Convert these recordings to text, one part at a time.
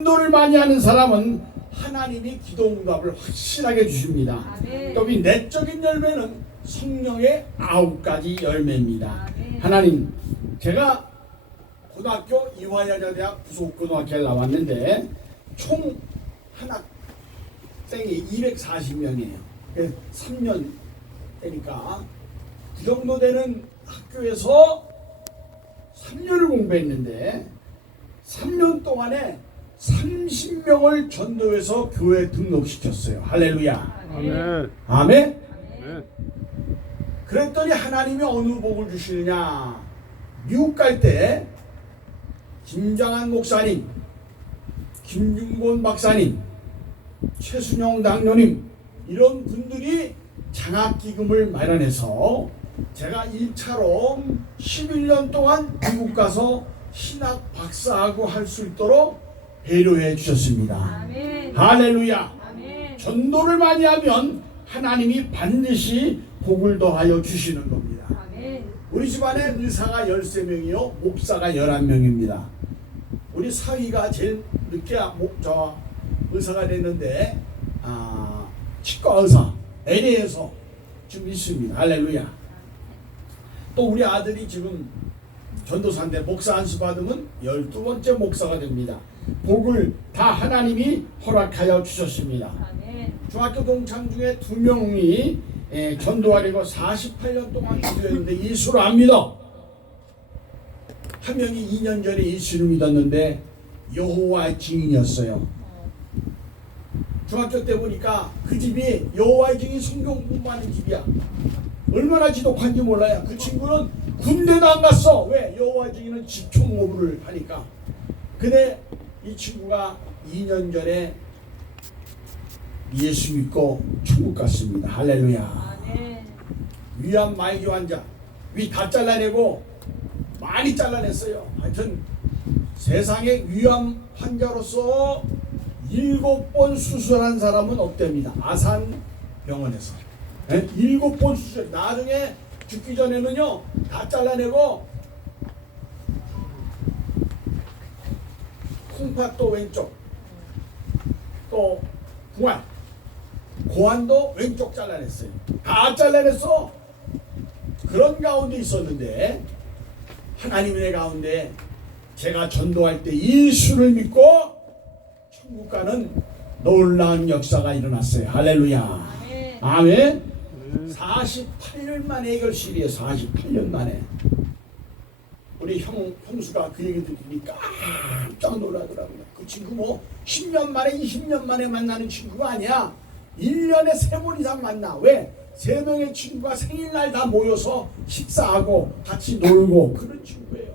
기도를 많이 하는 사람은 하나님이 기도 응답을 확실하게 주십니다. 또 이 내적인 열매는 성령의 9가지 열매입니다. 하나님, 제가 고등학교 이화여자대학 부속고등학교에 나왔는데 총 한 학생이 240명이에요. 3년 되니까 그 정도 되는 학교에서 3년을 공부했는데 3년 동안에 30명을 전도해서 교회에 등록시켰어요. 할렐루야. 아멘. 아멘. 아멘. 그랬더니 하나님이 어느 복을 주시느냐. 미국 갈 때 김장한 목사님, 김윤곤 박사님, 최순영 당뇨님 이런 분들이 장학기금을 마련해서 제가 1차로 11년 동안 미국 가서 신학 박사하고 할 수 있도록 배려해 주셨습니다. 아멘. 할렐루야. 아멘. 전도를 많이 하면 하나님이 반드시 복을 더하여 주시는 겁니다. 아멘. 우리 집안에 의사가 13명이요 목사가 11명입니다. 우리 사위가 제일 늦게 의사가 됐는데 치과 의사 LA에서 지금 있습니다. 할렐루야. 또 우리 아들이 지금 전도사인데 목사 안수 받으면 12번째 목사가 됩니다. 복을 다 하나님이 허락하여 주셨습니다. 아멘. 중학교 동창 중에 2명이 전도하려고 48년 동안 기도했는데 예수를 안 믿어. 한 명이 2년 전에 예수를 믿었는데 여호와의 증인이었어요. 중학교 때 보니까 그 집이 여호와의 증인 성경 공부하는 집이야. 얼마나 지독한지 몰라요. 그 친구는 군대도 안 갔어. 왜? 여호와의 증인은 집총호부를 하니까. 근데 이 친구가 2년 전에 예수 믿고 천국 갔습니다. 할렐루야. 아멘. 위암 말기 환자 위 다 잘라내고 많이 잘라냈어요. 하여튼 세상에 위암 환자로서 7번 수술한 사람은 없답니다. 아산 병원에서 7번 수술. 나중에 죽기 전에는요 다 잘라내고 콩팥도 왼쪽, 또 궁활, 고환도 왼쪽 잘라냈어요. 다 잘라냈어. 그런 가운데 있었는데 하나님의 가운데 제가 전도할 때 예수를 믿고 천국 가는 놀라운 역사가 일어났어요. 할렐루야. 아멘. 아멘. 48년 만에 해결실이에요. 48년 만에. 우리 형수가 그 얘기 듣더니 깜짝 놀라더라고요. 그 친구 뭐 10년 만에 20년 만에 만나는 친구가 아니야. 1년에 3번 이상 만나. 왜? 3명의 친구가 생일날 다 모여서 식사하고 같이 놀고 그런 친구예요.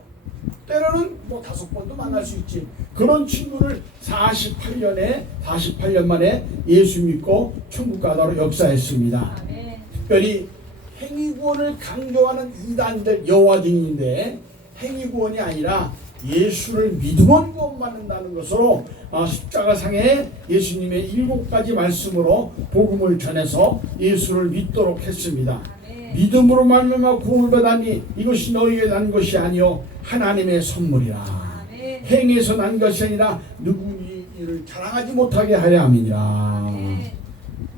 때로는 뭐 5번도 만날 수 있지. 그런 친구를 48년 만에 예수 믿고 천국 가도록 역사했습니다. 아멘. 특별히 행위구원을 강조하는 이단들 여호와 증인인데 행위구원이 아니라 예수를 믿으면 구원받는다는 것으로 십자가상에 예수님의 7가지 말씀으로 복음을 전해서 예수를 믿도록 했습니다. 아멘. 믿음으로 말미암아 구원을 받았니 이것이 너희에게 난 것이 아니요 하나님의 선물이라. 아멘. 행에서 난 것이 아니라 누구니 이를 자랑하지 못하게 하려 함이니라. 아멘.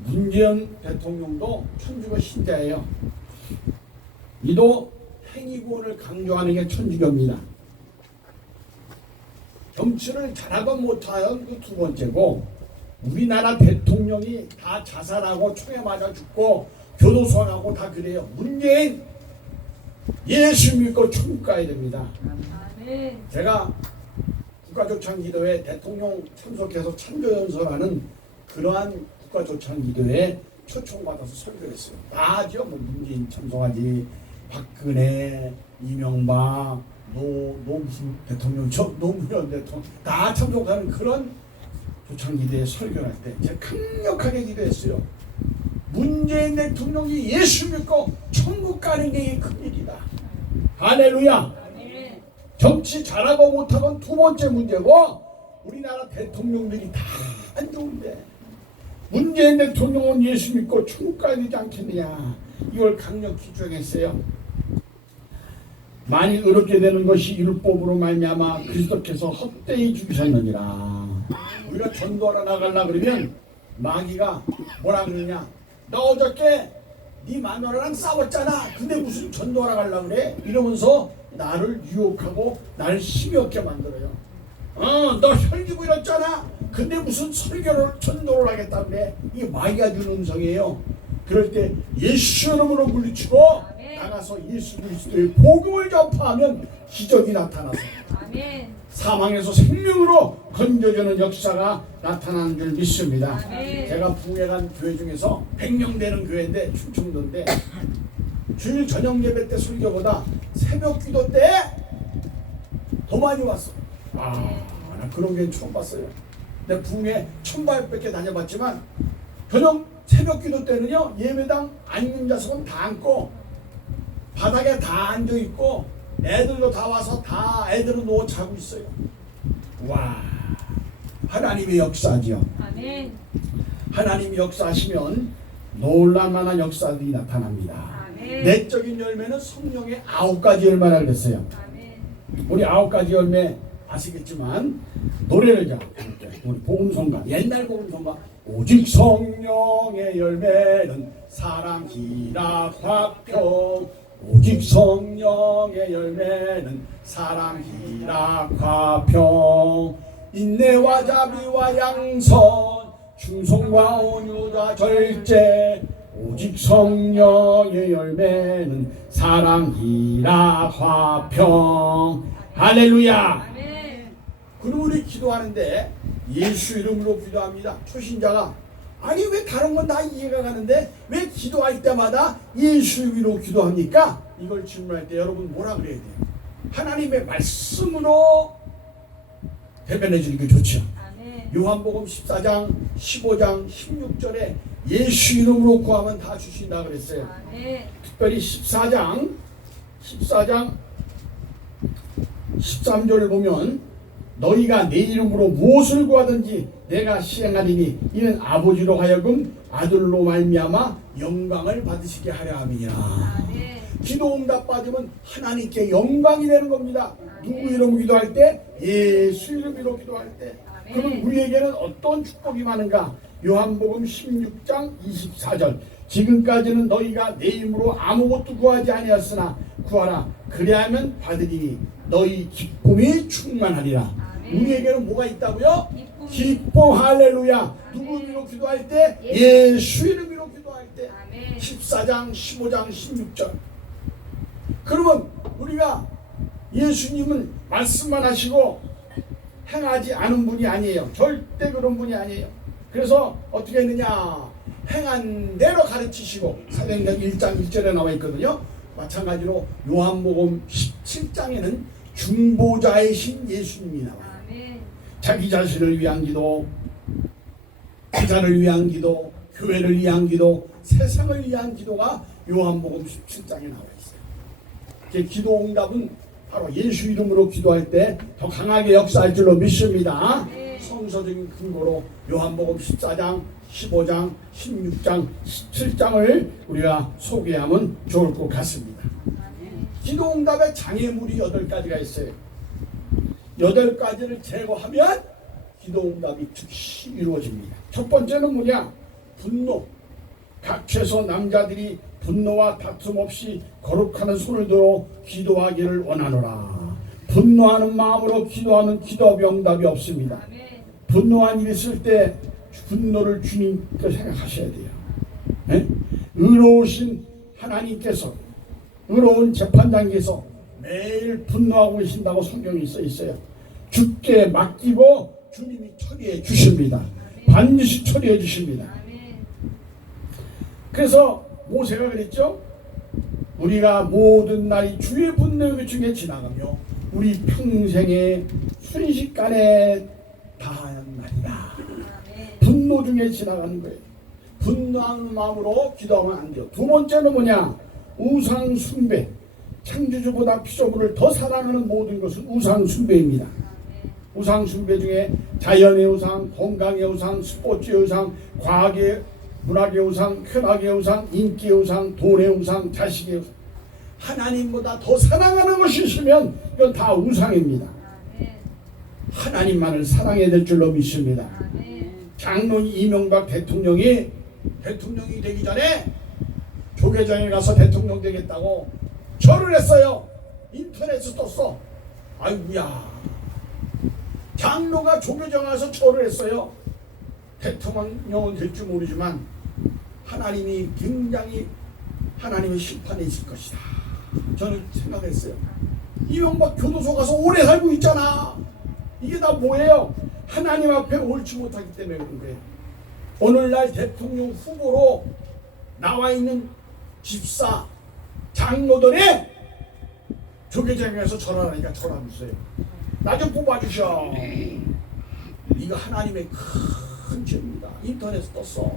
문재인 대통령도 천주교 신자예요. 이도 행위구원을 강조하는 게 천주교입니다. 정치를 잘하건 못하건 그 2번째고 우리나라 대통령이 다 자살하고 총에 맞아 죽고 교도소하고 다 그래요. 문재인 예수 믿고 천국 가야 됩니다. 아멘. 제가 국가조창기도회 대통령 참석해서 찬조연설하는 그러한 국가조창기도회에 초청받아서 설교했어요. 다죠. 뭐 문재인 참석하지, 박근혜, 이명박, 무슨 대통령, 노무현 대통령 다 참석하는 그런 조창기도회 설교할 때 제가 강력하게 기도했어요. 문재인 대통령이 예수 믿고 천국 가는 게 큰일이다. 할렐루야. 아멘. 정치 잘하고 못하건 2번째 문제고 우리나라 대통령들이 다 안 좋은데 문재인 대통령은 예수 믿고 천국 가야 되지 않겠느냐. 이걸 강력히 주장했어요. 만일 어렵게 되는 것이 율법으로 말미암아 그리스도께서 헛되이 죽으셨느니라. 우리가 전도하러 나가려 그러면 마귀가 뭐라 그러냐? 너 어저께 네 마누라랑 싸웠잖아. 근데 무슨 전도하러 가려고 그래? 이러면서 나를 유혹하고 나를 힘이 없게 만들어요. 너 혈기 부렸잖아. 근데 무슨 설교를 전도를 하겠다 그래? 이게 마귀가 주는 음성이에요. 그럴 때 예수 이름으로 물리치고 아멘. 나가서 예수 그리스도의 복음을 전파하면 기적이 나타나서 아멘. 사망에서 생명으로 건져주는 역사가 나타나는 줄 믿습니다. 아멘. 제가 부에 간 교회 중에서 100명 되는 교회인데 충청도인데 주일 저녁 예배 때 설교보다 새벽 기도 때 더 많이 왔어. 나 그런 교회 처음 봤어요. 내 부에 1000발밖에 다녀봤지만 저녁 새벽 기도 때는요, 예배당 앉는 좌석은 다 앉고 바닥에 다 앉아 있고 애들도 다 와서 다 애들은 누워 자고 있어요. 와, 하나님의 역사지요. 아멘. 하나님이 역사하시면 놀랄만한 역사들이 나타납니다. 아멘. 내적인 열매는 성령의 9가지 열매라 그랬어요. 아멘. 우리 9가지 열매 아시겠지만 노래를 자 우리 복음성가 옛날 복음성가 오직 성령의 열매는 사랑 희락 화평 오직 성령의 열매는 사랑 희락 화평 인내와 자비와 양선 충성과 온유와 절제 오직 성령의 열매는 사랑 희락 화평 할렐루야. 아멘. 그럼 우리 기도하는데 예수 이름으로 기도합니다. 초신자가 아니 왜 다른 건 다 이해가 가는데 왜 기도할 때마다 예수 이름으로 기도합니까? 이걸 질문할 때 여러분 뭐라 그래야 돼요? 하나님의 말씀으로 대변해 주는 게 좋죠. 아멘. 요한복음 14장 15장 16절에 예수 이름으로 구하면 다 주신다 그랬어요. 아멘. 특별히 14장 13절을 보면 너희가 내 이름으로 무엇을 구하든지 내가 시행하리니 이는 아버지로 하여금 아들로 말미암아 영광을 받으시게 하려 함이니라. 아멘. 기도 응답 받으면 하나님께 영광이 되는 겁니다. 누구 이름으로 기도할 때? 예수 이름으로 기도할 때. 그럼 우리에게는 어떤 축복이 많은가? 요한복음 16장 24절 지금까지는 너희가 내 이름으로 아무것도 구하지 아니하였으나 구하라 그리하면 받으리니 너희 기쁨이 충만하리라. 아멘. 우리에게는 뭐가 있다고요? 기쁨. 기쁨 할렐루야. 누구 이름으로 기도할 때? 예수 이름으로 기도할 때. 아멘. 14장 15장 16절. 그러면 우리가 예수님은 말씀만 하시고 행하지 않은 분이 아니에요. 절대 그런 분이 아니에요. 그래서 어떻게 했느냐? 행한 대로 가르치시고 사도행전 1장 1절에 나와 있거든요. 마찬가지로 요한복음 17장에는 중보자이신 예수님이 나와요. 아멘. 자기 자신을 위한 기도, 기자를 위한 기도, 교회를 위한 기도, 세상을 위한 기도가 요한복음 17장에 나와 있어요. 기도 응답은 바로 예수 이름으로 기도할 때 더 강하게 역사할 줄로 믿습니다. 성서적인 근거로 요한복음 14장, 15장, 16장, 17장을 우리가 소개하면 좋을 것 같습니다. 기도 응답의 장애물이 8가지가 있어요. 8가지를 제거하면 기도 응답이 즉시 이루어집니다. 첫 번째는 뭐냐? 분노. 각 최소 남자들이 분노와 다툼 없이 거룩하는 손을 들어 기도하기를 원하노라. 분노하는 마음으로 기도하면 기도 응답이 없습니다. 분노한 일이 있을 때 분노를 주님께 생각하셔야 돼요. 네? 의로우신 하나님께서 의로운 재판장께서 매일 분노하고 계신다고 성경에 써 있어요. 주께 맡기고 주님이 처리해 주십니다. 반드시 처리해 주십니다. 그래서 모세가 그랬죠. 우리가 모든 날이 주의 분노 중에 지나가며 우리 평생에 순식간에 다하는 날이다. 분노 중에 지나가는 거예요. 분노하는 마음으로 기도하면 안 돼요. 두 번째는 뭐냐? 우상 숭배. 창조주보다 피조물을 더 사랑하는 모든 것은 우상 숭배입니다. 우상 숭배 중에 자연의 우상, 건강의 우상, 스포츠의 우상, 과학의 문학의 우상, 쾌락의 우상, 인기의 우상, 돈의 우상, 자식의 우상. 하나님보다 더 사랑하는 것이 있으면 이건 다 우상입니다. 하나님만을 사랑해야 될 줄로 믿습니다. 아멘. 장로 이명박 대통령이 되기 전에 조계장에 가서 대통령 되겠다고 절을 했어요. 인터넷에 떴어. 아이고야, 장로가 조계장 가서 절을 했어요. 대통령은 될 줄 모르지만 하나님이 굉장히 하나님의 심판에 있을 것이다, 저는 생각했어요. 이명박 교도소 가서 오래 살고 있잖아. 이게 다 뭐예요? 하나님 앞에 옳지 못하기 때문에 그런 거예요. 오늘날 대통령 후보로 나와 있는 집사, 장로들이 조계장에 가서 절하라니까 절하고 있어요. 나 좀 뽑아주셔. 이거 하나님의 큰 죄입니다. 인터넷에 떴어.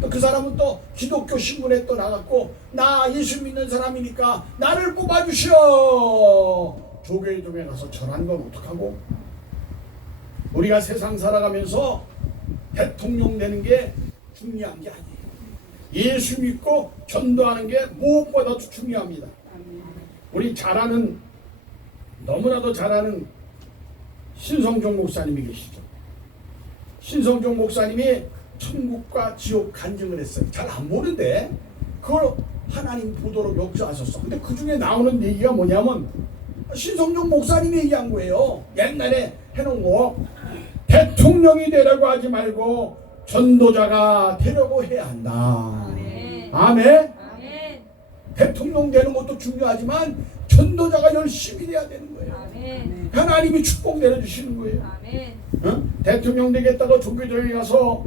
또 그 사람은 또 기독교 신문에 또 나갔고, 나 예수 믿는 사람이니까 나를 뽑아주시오. 조계종에 가서 절한 건 어떡하고? 우리가 세상 살아가면서 대통령 되는 게 중요한 게 아니에요. 예수 믿고 전도하는 게 무엇보다도 중요합니다. 우리 너무나도 잘 아는 신성종 목사님이 계시죠. 신성종 목사님이 천국과 지옥 간증을 했어요. 잘 안 보는데 그걸 하나님 보도록 역사하셨어. 근데 그 중에 나오는 얘기가 뭐냐면 신성종 목사님이 얘기한 거예요. 옛날에 해놓은 거, 대통령이 되려고 하지 말고 전도자가 되려고 해야 한다. 아멘. 아멘. 아멘. 대통령 되는 것도 중요하지만 전도자가 열심히 돼야 되는 거예요. 아멘. 하나님이 축복 내려주시는 거예요. 아멘. 대통령 되겠다고 조계종에 가서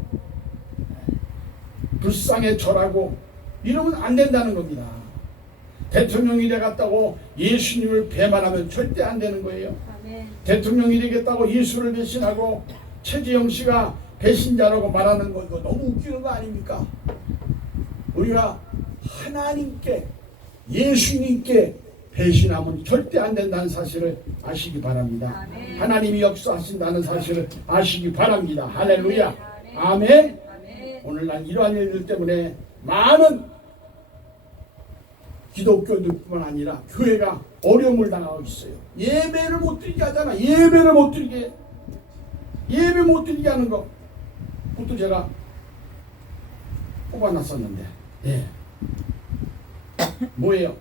불쌍히 절하고 이러면 안 된다는 겁니다. 대통령이 되겠다고 예수님을 배반하면 절대 안 되는 거예요. 아멘. 대통령이 되겠다고 예수를 배신하고 최재형 씨가 배신자라고 말하는 거, 이거 너무 웃기는 거 아닙니까? 우리가 하나님께, 예수님께 배신하면 절대 안 된다는 사실을 아시기 바랍니다. 아멘. 하나님이 역사하신다는 사실을 아시기 바랍니다. 할렐루야. 아멘. 아멘. 아멘. 오늘날 이러한 일들 때문에 많은 기독교들뿐만 아니라 교회가 어려움을 당하고 있어요. 예배를 못 드리게 하잖아. 예배를 못 드리게, 예배 못 드리게 하는 거, 그것도 제가 뽑아놨었는데, 예. 뭐예요?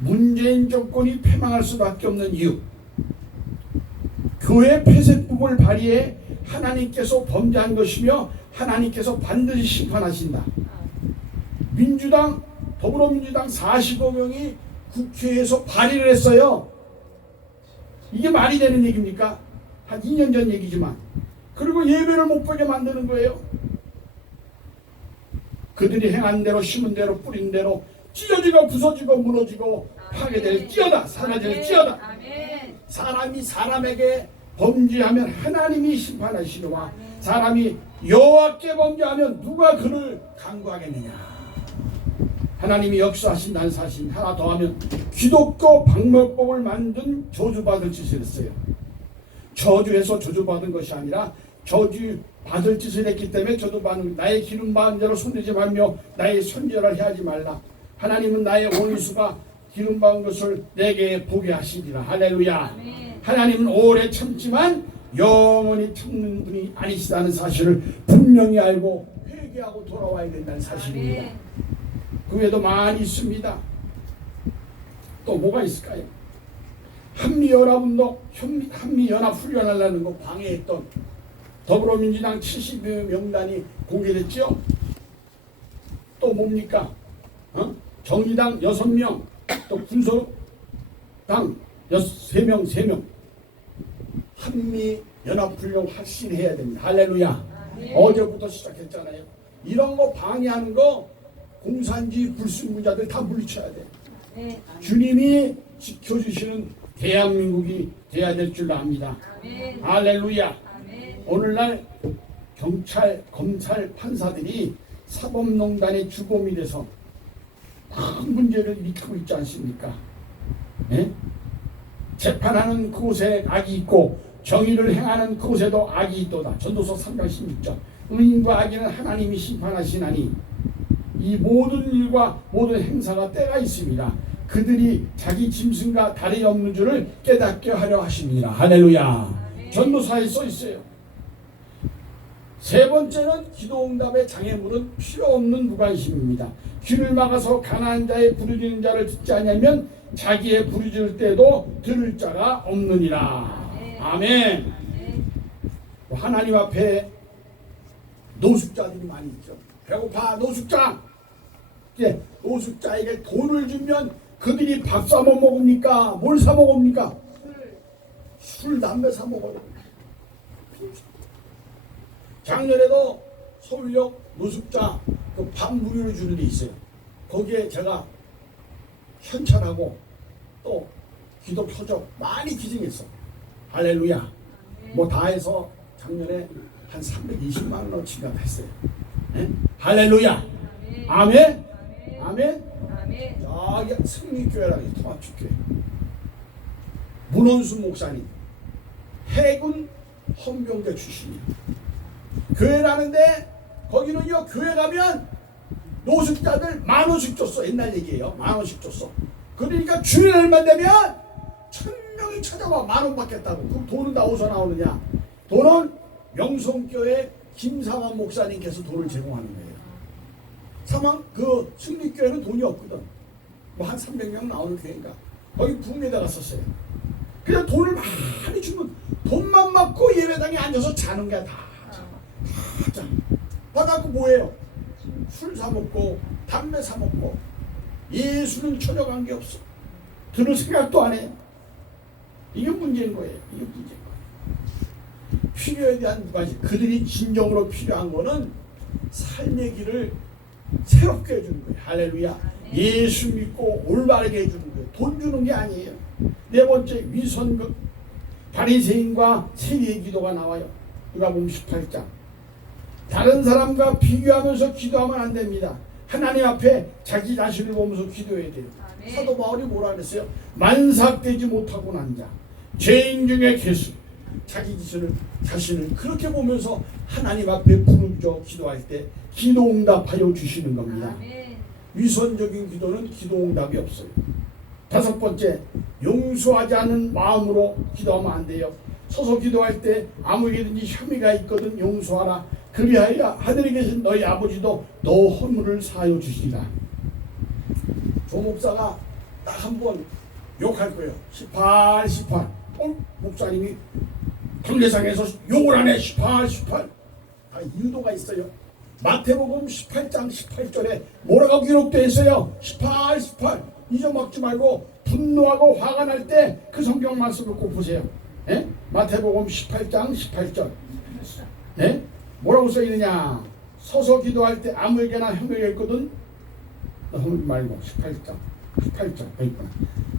문재인 정권이 패망할 수밖에 없는 이유, 교회 폐쇄법을 발의해 하나님께서 범죄한 것이며 하나님께서 반드시 심판하신다. 민주당, 더불어민주당 45명이 국회에서 발의를 했어요. 이게 말이 되는 얘기입니까? 한 2년 전 얘기지만. 그리고 예배를 못 보게 만드는 거예요. 그들이 행한 대로, 심은 대로, 뿌린 대로 찢어지고 부서지고 무너지고 파괴될지어다, 사라질지어다. 아멘. 사람이 사람에게 범죄하면 하나님이 심판하시노라. 사람이 여호와께 범죄하면 누가 그를 간구하겠느냐. 하나님이 역사하신다는 사실 하나 더하면 기독교 방법법을 만든 저주받을 짓을 했어요. 저주해서 저주받은 것이 아니라 저주받을 짓을 했기 때문에 저주받는, 나의 기름 받은 자로 손대지 말며 나의 선지자를 해하지 말라. 하나님은 나의 원수가 기름 받은 것을 내게 보게 하시리라. 할렐루야. 아멘. 하나님은 오래 참지만 영원히 참는 분이 아니시다는 사실을 분명히 알고 회개하고 돌아와야 된다는 사실입니다. 아멘. 그 외에도 많이 있습니다. 또 뭐가 있을까요? 한미연합훈련 하려는 거 방해했던 더불어민주당 70여 명단이 공개됐죠. 또 뭡니까? 정의당 6명, 또 군소당 3명. 한미연합훈련 확신해야 됩니다. 할렐루야. 아멘. 어제부터 시작했잖아요. 이런 거 방해하는 거 공산주의 불순물자들 다 물리쳐야 돼. 아멘. 주님이 지켜주시는 대한민국이 돼야 될 줄 압니다. 아멘. 할렐루야. 아멘. 오늘날 경찰, 검찰, 판사들이 사법농단의 주범이 돼서 큰 문제를 일으키고 있지 않습니까? 예? 재판하는 그곳에 악이 있고 정의를 행하는 그곳에도 악이 있도다. 전도서 3장 16절. 의인과 악인은 하나님이 심판하시나니 이 모든 일과 모든 행사가 때가 있습니다. 그들이 자기 짐승과 다름이 없는 줄을 깨닫게 하려 하십니다. 할렐루야. 전도사에 써 있어요. 세 번째는 기도응답의 장애물은 필요 없는 무관심입니다. 귀를 막아서 가난한 자의 부르짖는 자를 듣지 않으면 자기의 부르짖을 때도 들을 자가 없느니라. 아멘. 하나님 앞에 노숙자들이 많이 있죠. 배고파 노숙자. 예, 노숙자에게 돈을 주면 그들이 밥 사 먹습니까? 뭘 사 먹습니까? 술, 담배 사 먹어요. 작년에도 서울역 노숙자 그 밥 무료로 주는 데 있어요. 거기에 제가 현찰하고 또 기도 표적 많이 기증했어. 할렐루야. 뭐 다 해서 작년에 한 320만 원어치가 했어요. 예? 할렐루야. 아멘. 아멘. 저기 승리교회라는 통합주교회 문원수 목사님 해군 헌병대 출신이에요. 교회라는데 거기는요, 교회 가면 노숙자들 10,000원씩 줬어. 옛날 얘기예요. 10,000원씩 줬어. 그러니까 주일날만 되면 1,000명이 찾아와 10,000원 받겠다고. 그럼 돈은 다 어디서 나오느냐? 돈은 명성교회 김상환 목사님께서 돈을 제공하는 거예요. 그 승리교회는 돈이 없거든. 뭐 한 300명 나오는 교회인가. 거기 부흥회다 갔었어요. 그냥 돈을 많이 주면 돈만 받고 예배당에 앉아서 자는 게 다 자. 받아갖고 뭐예요? 술 사 먹고 담배 사 먹고. 예수는 전혀 관계 없어. 들을 생각도 안 해요. 이게 문제인 거예요. 이게 문제인 거예요. 필요에 대한 무관심. 그들이 진정으로 필요한 거는 삶의 길을 새롭게 해주는 거예요. 할렐루야. 예수 믿고 올바르게 해주는 거예요. 돈 주는 게 아니에요. 네 번째, 위선급 바리새인과 세리의 기도가 나와요. 누가복음 18장. 다른 사람과 비교하면서 기도하면 안 됩니다. 하나님 앞에 자기 자신을 보면서 기도해야 돼요. 사도 바울이 뭐라 그랬어요? 만삭되지 못하고 난 자, 죄인 중에 계수. 자기 자신을 그렇게 보면서 하나님 앞에 부르짖어 기도할 때 기도응답하여 주시는 겁니다. 위선적인 기도는 기도응답이 없어요. 다섯 번째, 용서하지 않는 마음으로 기도하면 안 돼요. 서서 기도할 때 아무에게든지 혐의가 있거든 용서하라. 그리하여 하늘에 계신 너희 아버지도 너 허물을 사하여 주시리라. 조 목사가 딱 한 번 욕할 거예요. 18. 목사님이 경례상에서 욕을 하네. 18. 다 이유도가 있어요. 마태복음 18장 18절에 뭐라고 기록되어 있어요? 18. 잊어먹지 말고 분노하고 화가 날 때 그 성경 말씀을 꼭 보세요. 예? 마태복음 18장 18절. 예? 뭐라고 써 있느냐? 서서 기도할 때 아무에게나 혐의가 있거든. 혐의 말고 18장 있구나.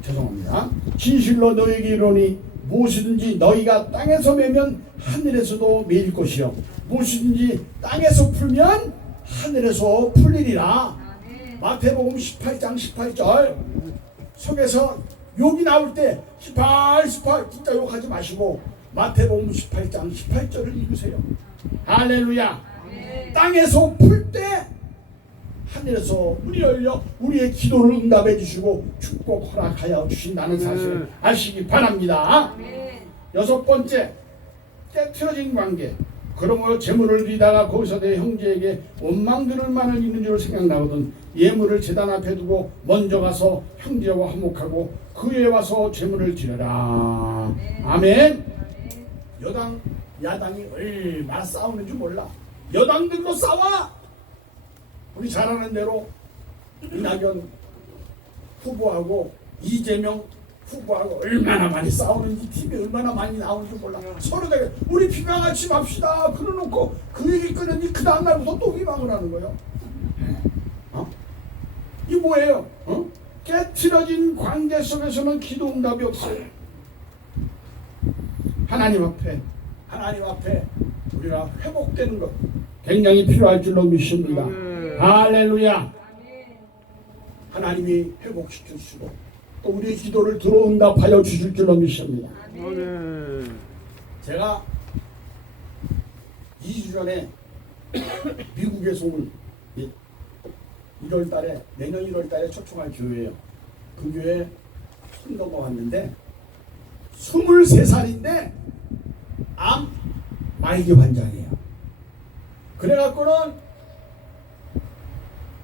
죄송합니다. 진실로 너에게 이르노니 무엇이든지 너희가 땅에서 매면 하늘에서도 매일 것이요 무엇이든지 땅에서 풀면 하늘에서 풀리리라. 마태복음 18장 18절 속에서 욕이 나올 때 18 진짜 욕하지 마시고 마태복음 18장 18절을 읽으세요. 할렐루야. 땅에서 풀 때 하늘에서 문이 열려 우리의 기도를 응답해 주시고 축복 허락하여 주신다는 사실을 아시기 바랍니다. 여섯 번째, 깨트려진 관계. 그러므로 재물을 드리다가 거기서 내 형제에게 원망 들을 만은 있는 줄 생각나거든 예물을 제단 앞에 두고 먼저 가서 형제와 화목하고 그에 와서 재물을 드려라. 아멘. 여당 야당이 얼마나 싸우는 줄 몰라. 여당들도 싸워. 우리 잘 아는 대로 이낙연 후보하고 이재명 후보하고 얼마나 많이 싸우는지 TV에 얼마나 많이 나오는지 몰라. 서로 되게 우리 비방하지 맙시다 그러놓고 그 얘기 끊으니 그 다음날부터 또 비방을 하는 거예요. 이 뭐예요? 깨트려진 관계 속에서는 기도응답이 없어요. 하나님 앞에 우리가 회복되는 것 굉장히 필요할 줄로 믿습니다. 할렐루야. 하나님이 회복시키시고 또 우리의 기도를 들어응답하여 주실 줄로 믿습니다. 제가 2주 전에 미국에서 온 1월달에 내년 1월달에 초청할 교회예요. 그 교회 선거가 왔는데 23살인데 암 말기 환자예요. 그래갖고는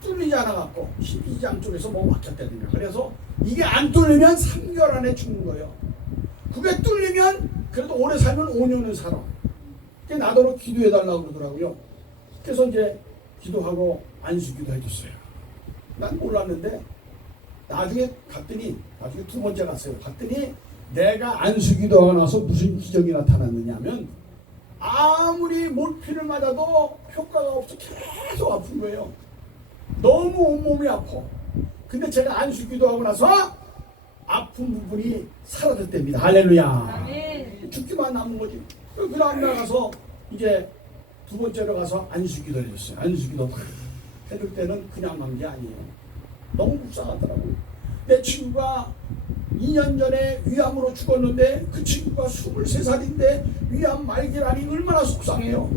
뚫리지 않아갖고 12장 쪽에서 뭐 막혔다든가. 그래서 이게 안 뚫리면 3개월 안에 죽는 거예요. 그게 뚫리면 그래도 오래 살면 5년은 살아. 그러니까 나더러 기도해달라고 그러더라고요. 그래서 이제 기도하고 안수기도 해줬어요. 난 몰랐는데 나중에 두 번째 갔어요. 갔더니 내가 안수기도하고 나서 무슨 기적이 나타났느냐면 아무리 몰피를 맞아도 효과가 없어 계속 아픈 거예요. 너무 온몸이 아파. 근데 제가 안수기도하고 나서 아픈 부분이 사라졌답니다. 할렐루야. 아멘. 죽기만 남은 거지. 그 다음 날 가서 이제 두 번째로 가서 안수기도 해줬어요. 안수기도 해줄 때는 그냥 간 게 아니에요. 너무 불쌍하더라고요. 내 친구가 2년 전에 위암으로 죽었는데 그 친구가 23살인데 위암 말기라니 얼마나 속상해요.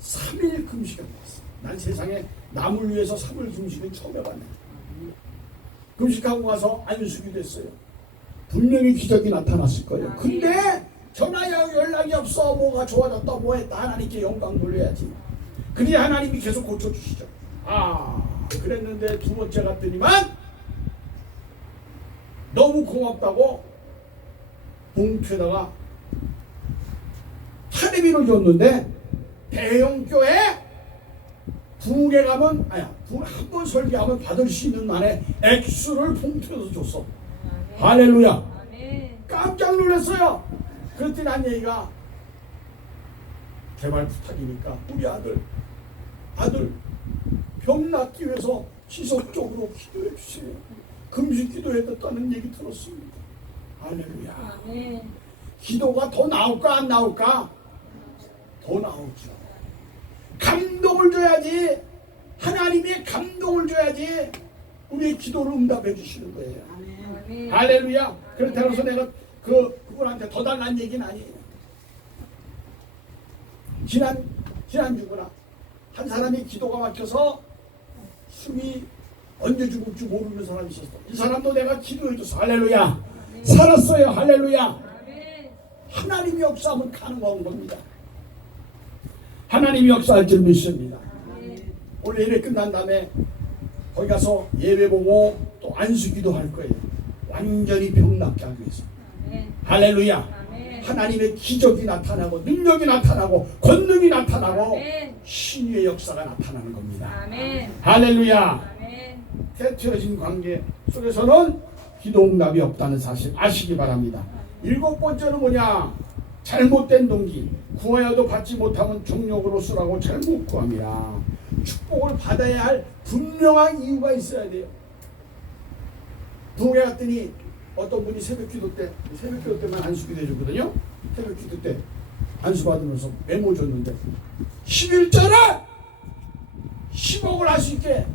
3일 금식을 했어. 난 세상에 남을 위해서 3일 금식은 처음 해봤네. 금식하고 가서 안수기도 했어요. 분명히 기적이 나타났을 거예요. 근데 전화 연락이 없어. 뭐가 좋아졌다 뭐 했다. 하나님께 영광 돌려야지. 그래야 하나님이 계속 고쳐주시죠. 그랬는데 두 번째 갔더니만 너무 고맙다고 봉투에다가 타레비를 줬는데 대형교회 부흥회 가면 한 번 설교하면 받을 수 있는 만에 액수를 봉투에서 줬어. 아멘. 할렐루야. 아멘. 깜짝 놀랐어요. 그랬더니 한 얘기가 제발 부탁이니까 우리 아들 병 낫기 위해서 지속적으로 기도해 주세요. 금식 기도했다는 얘기 들었습니다. 할렐루야. 아멘. 기도가 더 나올까 안 나올까? 더 나오죠. 감동을 줘야지. 하나님의 감동을 줘야지 우리의 기도를 응답해 주시는 거예요. 아멘. 할렐루야. 그렇다고 해서 내가 그분한테 더 달라는 얘기는 아니에요. 지난주구나. 한 사람이 기도가 막혀서 숨이 언제 죽을지 모르는 사람이 있었어. 이 사람도 내가 기도해줘서 할렐루야. 살았어요. 할렐루야. 아멘. 하나님이 역사하면 가능한 겁니다. 하나님이 역사할 줄 믿습니다. 아멘. 오늘 예배 끝난 다음에 거기 가서 예배 보고 또 안수기도 할 거예요. 완전히 병 낫게 하기 위해서. 아멘. 할렐루야. 아멘. 하나님의 기적이 나타나고 능력이 나타나고 권능이 나타나고 아멘. 신의 역사가 나타나는 겁니다. 아멘. 할렐루야. 아멘. 대표진 관계 속에서는 기도응답이 없다는 사실 아시기 바랍니다. 7번째는 뭐냐? 잘못된 동기. 구하여도 받지 못하면 정욕으로 쓰라고 잘못 구함이라. 축복을 받아야 할 분명한 이유가 있어야 돼요. 부흥회 갔더니 어떤 분이 새벽 기도 때만 안수기도 해주거든요. 새벽 기도 때 안수 받으면서 메모 줬는데 11절에 10억을 할 수 있게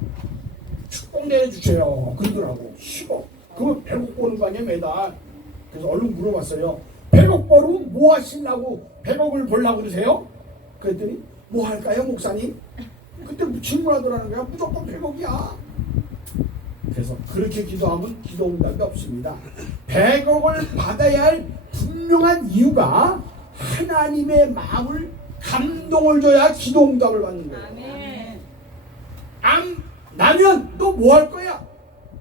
축복 내려주세요. 그러더라고. 10억. 그거 100억 버는 거 아니에요 매달. 그래서 얼른 물어봤어요. 100억 벌으면 뭐 하시려고 100억을 벌려고 그러세요? 그랬더니 뭐 할까요 목사님? 그때 질문하더라는 거야. 무조건 100억이야. 그래서 그렇게 기도하면 기도 응답이 없습니다. 100억을 받아야 할 분명한 이유가 하나님의 마음을 감동을 줘야 기도 응답을 받는 거예요. 아멘. 암 나면 또 뭐 할 거야?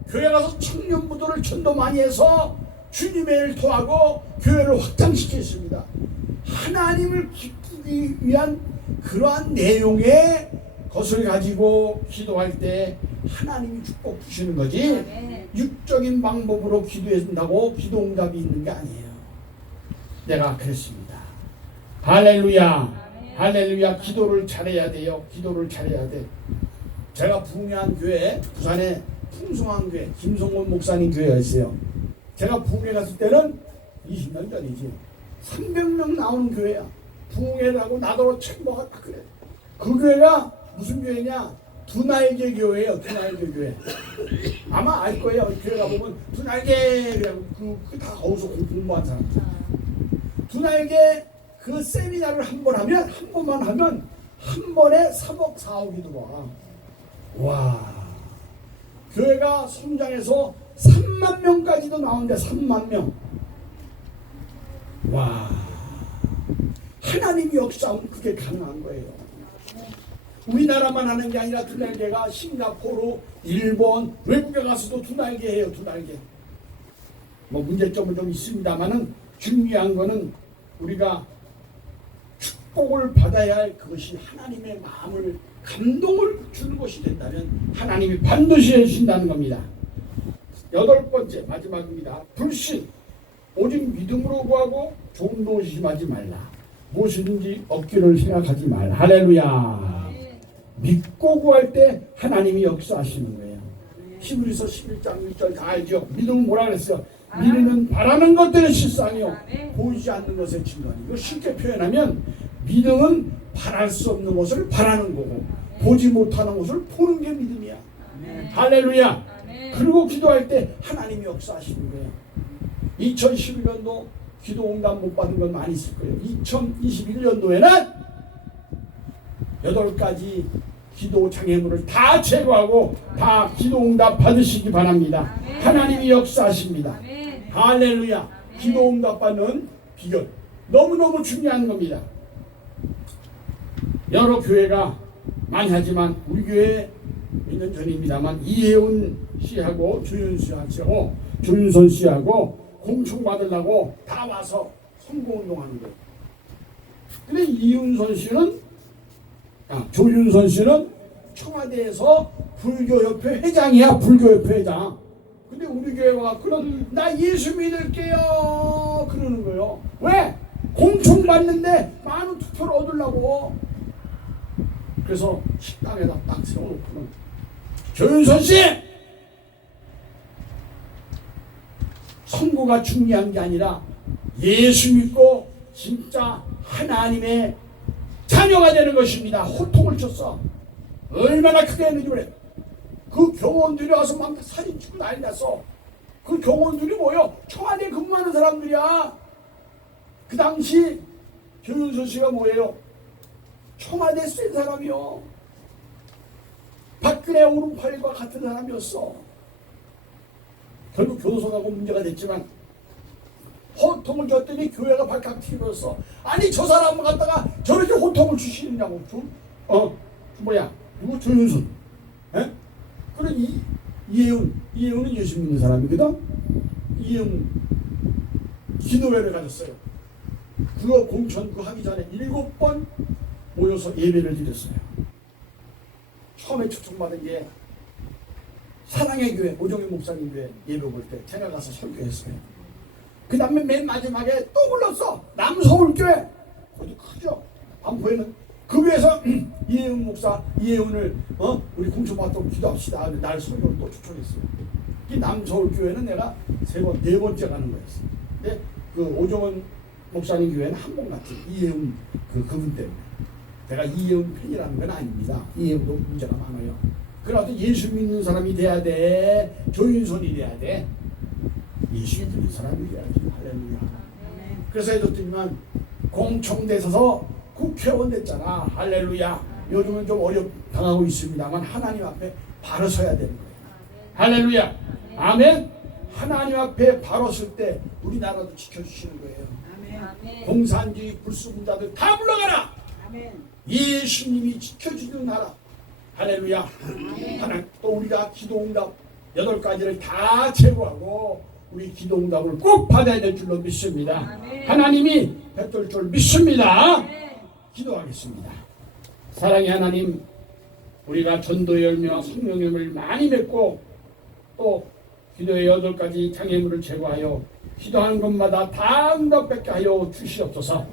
교회 가서 청년부도를 전도 많이 해서 주님의 일을 토하고 교회를 확장시켰습니다. 하나님을 기쁘기 위한 그러한 내용의 것을 가지고 기도할 때 하나님이 축복 주시는 거지 아멘. 육적인 방법으로 기도한다고 기도 응답이 있는 게 아니에요. 내가 그랬습니다. 할렐루야. 아멘. 할렐루야. 기도를 잘해야 돼요. 기도를 잘해야 돼. 제가 부흥한 교회 부산에 풍성한 교회 김성원 목사님 교회가 있어요. 제가 부흥회 갔을 때는 20년 전이지 300명 나오는 교회야. 부흥회를 하고 나더러 챔버가 딱 그래. 그 교회가 무슨 교회냐? 두날개 교회예요. 두날개 교회. 아마 알 거예요. 교회 가보면 두날개 다 거기서 공부한 사람. 두날개 그 세미나를 한 번만 하면 한 번에 3억 4억이 들어와. 와. 교회가 성장해서 3만 명까지도 나오는데 3만 명. 와, 하나님이 역사하면 그게 가능한 거예요. 우리나라만 하는 게 아니라 두 날개가 싱가포르, 일본, 외국에 가서도 두 날개예요. 두 날개. 뭐 문제점은 좀 있습니다만은 중요한 거는 우리가 축복을 받아야 할 그것이 하나님의 마음을 감동을 주는 것이 된다면 하나님이 반드시 해주신다는 겁니다. 8번째 마지막입니다. 불신. 오직 믿음으로 구하고 조금도 의심하지 말라. 무엇이든지 없기를 생각하지 말라. 할렐루야. 믿고 구할 때 하나님이 역사하시는 거예요. 히브리서 11장 1절 다 알죠. 믿음은 뭐라 그랬어요? 믿음은 바라는 것들의 실상이요 보이지 않는 것의 증거니. 이거 쉽게 표현하면 믿음은 바랄 수 없는 것을 바라는 거고 보지 못하는 것을 보는 게 믿음이야. 할렐루야. 그리고 기도할 때 하나님이 역사하시는 거예요. 2011년도 기도 응답 못 받은 건 많이 있을 거예요. 2021년도에는 8가지 기도 장애물을 다 제거하고 다 기도 응답 받으시기 바랍니다. 하나님이 역사하십니다. 할렐루야. 기도 응답 받는 비결 너무너무 중요한 겁니다. 여러 교회가 많이 하지만 우리 교회 몇 년 전입니다만 이혜훈 씨하고 조윤선 씨하고 공청 받으려고 다 와서 선거운동하는 거예요. 근데 조윤선 씨는 청와대에서 불교협회 회장이야. 불교협회 회장. 근데 우리 교회 와서는 나 예수 믿을게요 그러는 거예요. 왜? 공청 받는데 많은 투표를 얻으려고. 그래서 식당에다 딱 세워놓고는 조윤선 씨! 선거가 중요한 게 아니라 예수 믿고 진짜 하나님의 자녀가 되는 것입니다. 호통을 쳤어. 얼마나 크게 했는지 그래. 그 경호원들이 와서 막 사진 찍고 난리 났어. 그 경호원들이 뭐요? 청와대에 근무하는 사람들이야. 그 당시 조윤선 씨가 뭐예요? 청와대 센 사람이요. 박근혜 오른팔과 같은 사람이었어. 결국 교도소가고 문제가 됐지만 호통을 줬더니 교회가 발칵 튀었어. 아니 저 사람을 갖다가 저렇게 호통을 주시느냐고. 누구? 조윤선. 그런 이혜훈은 예수 믿는 사람이거든. 이혜훈 기도회를 가졌어요. 그거 공천 하기 전에 7번 모여서 예배를 드렸어요. 처음에 초청받은 게 사랑의 교회 오정희 목사님 교회 예배 볼 때 제가 가서 설교했어요. 그 다음에 맨 마지막에 또 불렀어. 남서울교회. 거기 크죠. 반포에는 그 교회에서 이혜훈 목사 이혜훈을 우리 공천받도록 기도합시다. 날 설교를 또 초청했어요. 이 남서울교회는 내가 4번째 가는 거였어. 근데 그 오정원 목사님 교회는 한 번 갔지. 이혜훈 그분 때문에. 내가 이혜훈 팬이라는 건 아닙니다. 이혜훈도 문제가 많아요. 그래도 예수 믿는 사람이 돼야 돼. 조윤선이 돼야 돼. 예수 믿는 사람이 돼야지. 할렐루야. 그래서 해줬더니만 공청대 서서 국회의원 됐잖아. 할렐루야. 요즘은 좀 당하고 있습니다만 하나님 앞에 바로 서야 되는 거예요. 할렐루야. 아멘. 하나님 앞에 바로 설 때 우리나라도 지켜주시는 거예요. 공산주의 불순자들 다 물러가라. 예수님이 지켜주는 나라. 할렐루야. 하나님 또 우리가 기도응답 8가지를 다 제거하고 우리 기도응답을 꼭 받아야 될 줄로 믿습니다. 하나님이 베풀 줄 믿습니다. 기도하겠습니다. 사랑의 하나님, 우리가 전도의 열매와 성령의 열매를 많이 맺고 또 기도의 8가지 장애물을 제거하여 기도하는 것마다 다 응답받게 하여 주시옵소서.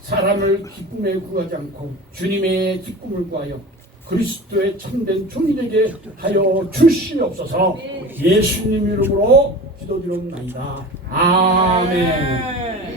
사람을 기쁨에 구하지 않고 주님의 기쁨을 구하여 그리스도의 참된 종이 되게 하여 주시옵소서. 예수님 이름으로 기도드립니다. 아멘.